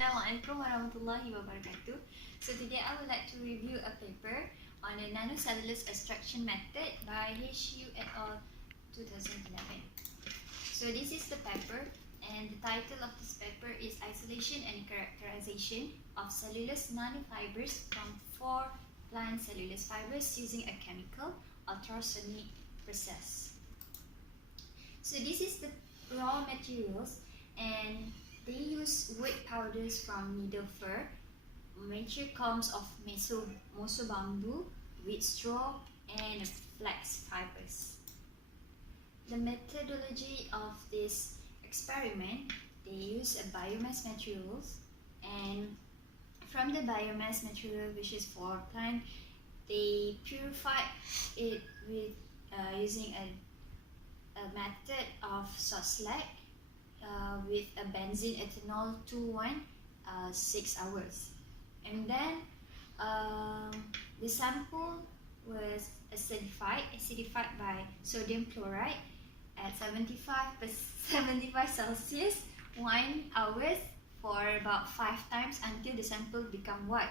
Assalamualaikum warahmatullahi wabarakatuh. So today I would like to review a paper on the nanocellulose extraction method by Hu et al. 2011. So this is the paper, and the title of this paper is Isolation and Characterization of Cellulose Nanofibers from 4 Plant Cellulose Fibers using a Chemical Ultrasonic Process. So this is the raw materials, and they use wood powders from needle fir, mature combs of moso bamboo, wheat straw, and flax fibers. The methodology of this experiment, they use a biomass materials, and from the biomass material, which is for plant, they purify it with using a method of salt slag with a benzene ethanol 2-1 6 hours, and then the sample was acidified by sodium chloride at 75 Celsius 1 hours for about 5 times until the sample become white.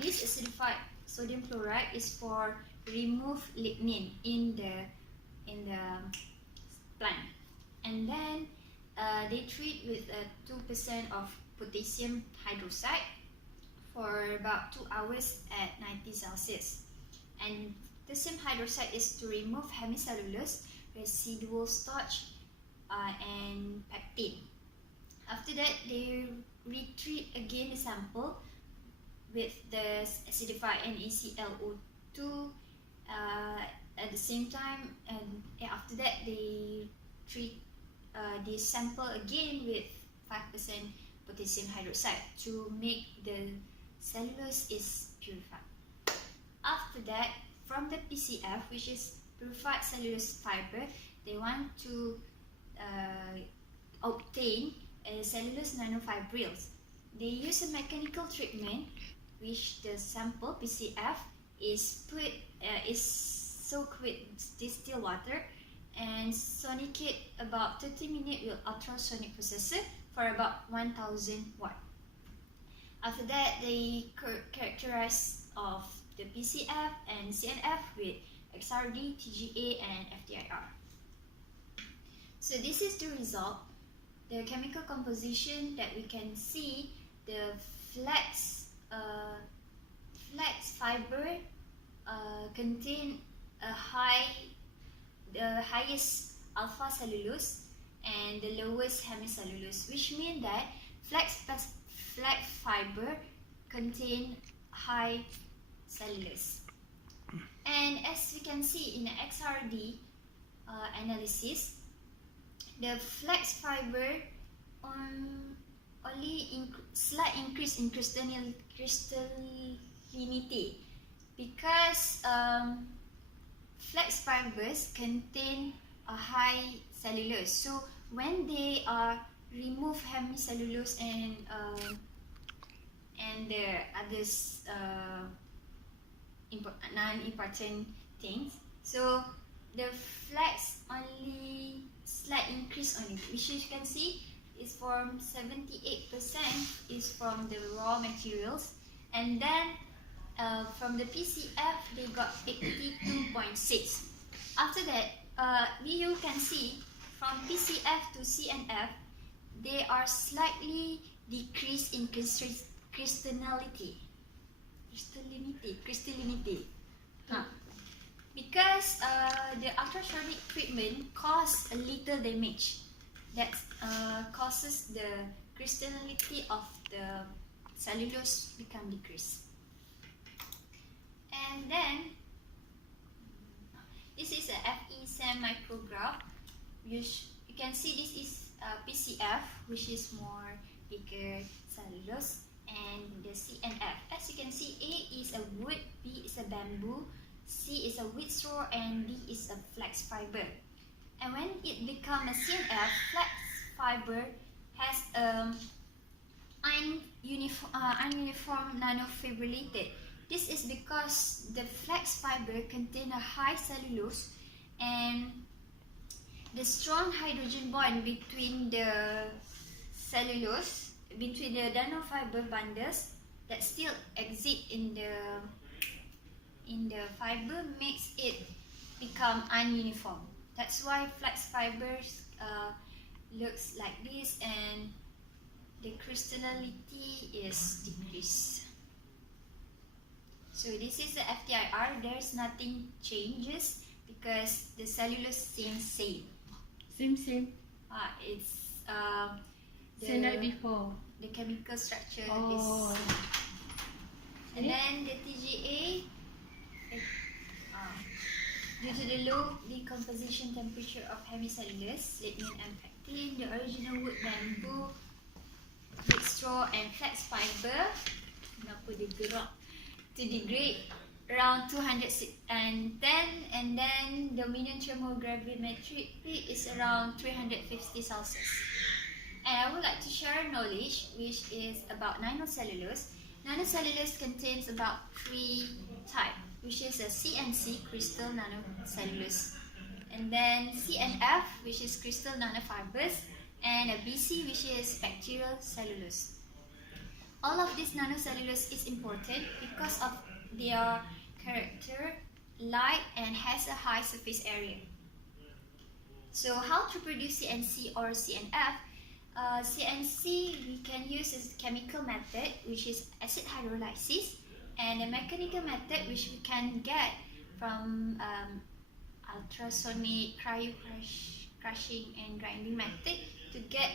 This acidified sodium chloride is for remove lignin in the plant, and then they treat with 2% of potassium hydroxide for about 2 hours at 90 Celsius. And potassium hydroxide is to remove hemicellulose, residual starch, and pectin. After that, they retreat again the sample with the acidified NaClO2 at the same time, and after that they treat this sample again with 5% potassium hydroxide to make the cellulose is purified. After that, from the PCF, which is purified cellulose fiber, they want to obtain a cellulose nanofibrils. They use a mechanical treatment, which the sample PCF is soaked with distilled water and sonicate about 30 minutes with ultrasonic processor for about 1000 watt. After that, they characterize of the PCF and CNF with XRD, TGA, and FTIR. So this is the result. The chemical composition that we can see, the flax fiber contain the highest alpha cellulose and the lowest hemicellulose, which means that flax fiber contain high cellulose. And as we can see in the XRD analysis, the flax fiber only slight increase in crystallinity, because flax fibers contain a high cellulose. So when they remove hemicellulose and the others non-important things, so the flax only slight increase on it, which you can see is from 78% is from the raw materials, and then from the PCF they got 82.6. After that, you can see from PCF to CNF they are slightly decreased in crystallinity. Because the ultrasonic treatment causes a little damage that causes the crystallinity of the cellulose become decreased. And then this is a FE-SEM micrograph, which you can see this is PCF, which is more bigger cellulose, and the CNF. As you can see, A is a wood, B is a bamboo, C is a wheat straw, and D is a flax fiber. And when it becomes a CNF, flax fiber has ununiform nanofibrillated. This is because the flax fiber contain a high cellulose, and the strong hydrogen bond between the cellulose between the nanofiber bundles that still exist in the fiber makes it become ununiform. That's why flax fibers looks like this and the crystallinity is decreased. So this is the FTIR. There's nothing changes because the cellulose seems same. Same. It's Same like before. the chemical structure Oh. is same. And then the TGA, due to the low decomposition temperature of hemicellulose, lignin and pectin, the original wood bamboo, wood straw and flax fiber, kenapa dia gerak, to degrade around 210, and then the median thermogravimetric peak is around 350 Celsius. And I would like to share knowledge which is about nanocellulose. Nanocellulose contains about 3 types, which is a CNC, crystal nanocellulose, and then CNF, which is crystal nanofibers, and a BC, which is bacterial cellulose. All of this nanocellulose is important because of their character, light, and has a high surface area. So how to produce CNC or CNF? CNC we can use as chemical method, which is acid hydrolysis, and a mechanical method which we can get from ultrasonic cryo crushing and grinding method to get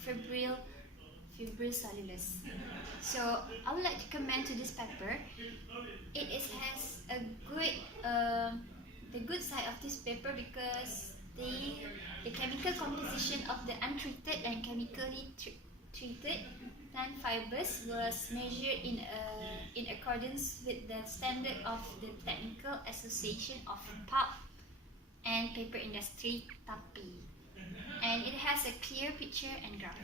fibrile cellulose. So I would like to comment to this paper. It has a good the good side of this paper because the chemical composition of the untreated and chemically treated plant fibers was measured in accordance with the standard of the Technical Association of Pulp and Paper Industry (TAPI), and it has a clear picture and graph.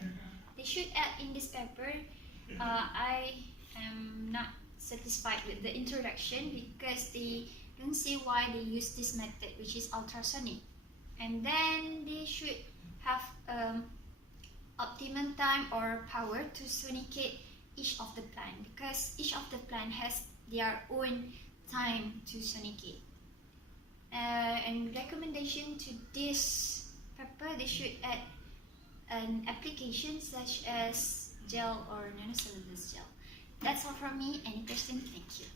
They should add in this paper. I am not satisfied with the introduction because they don't say why they use this method, which is ultrasonic. And then they should have optimum time or power to sonicate each of the plant, because each of the plant has their own time to sonicate. And recommendation to this paper, they should add an application such as gel or nanocellulose gel. That's all from me. Any question? Thank you.